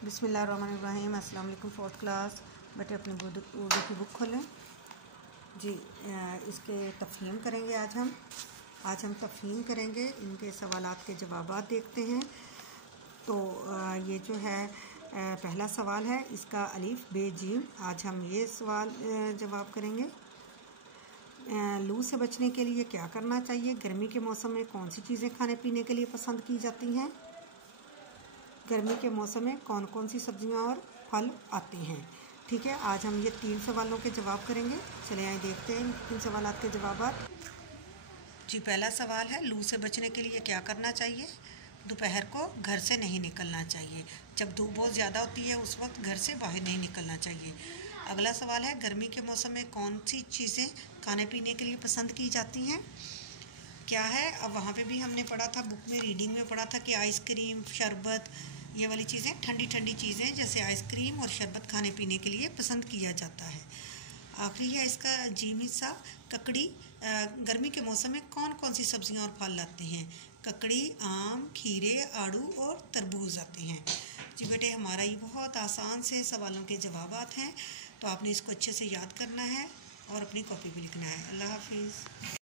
बिस्मिल्लाहिर्रहमानिर्रहीम। अस्सलाम वालेकुम। फोर्थ क्लास बेटे अपनी उर्दू की बुक खोलें जी। इसके तफ़हीम करेंगे आज हम तफ़हीम करेंगे। इनके सवालात के जवाबात देखते हैं। तो ये जो है पहला सवाल है, इसका अलिफ बे जीम। आज हम ये सवाल जवाब करेंगे। लू से बचने के लिए क्या करना चाहिए? गर्मी के मौसम में कौन सी चीज़ें खाने पीने के लिए पसंद की जाती हैं? गर्मी के मौसम में कौन कौन सी सब्जियां और फल आते हैं? ठीक है, आज हम ये 3 सवालों के जवाब करेंगे। चले आए देखते हैं इन सवालात के जवाब जी। पहला सवाल है, लू से बचने के लिए क्या करना चाहिए? दोपहर को घर से नहीं निकलना चाहिए। जब धूप बहुत ज़्यादा होती है उस वक्त घर से बाहर नहीं निकलना चाहिए। अगला सवाल है, गर्मी के मौसम में कौन सी चीज़ें खाने पीने के लिए पसंद की जाती हैं? क्या है, अब वहाँ पे भी हमने पढ़ा था, बुक में रीडिंग में पढ़ा था कि आइसक्रीम, शरबत, ये वाली चीज़ें, ठंडी ठंडी चीज़ें जैसे आइसक्रीम और शरबत खाने पीने के लिए पसंद किया जाता है। आखिरी है इसका जीम हिस्सा, ककड़ी। गर्मी के मौसम में कौन कौन सी सब्जियां और फल लाते हैं? ककड़ी, आम, खीरे, आड़ू और तरबूज आते हैं जी। बेटे हमारा ये बहुत आसान से सवालों के जवाबात हैं, तो आपने इसको अच्छे से याद करना है और अपनी कॉपी भी लिखना है। अल्लाह हाफिज़।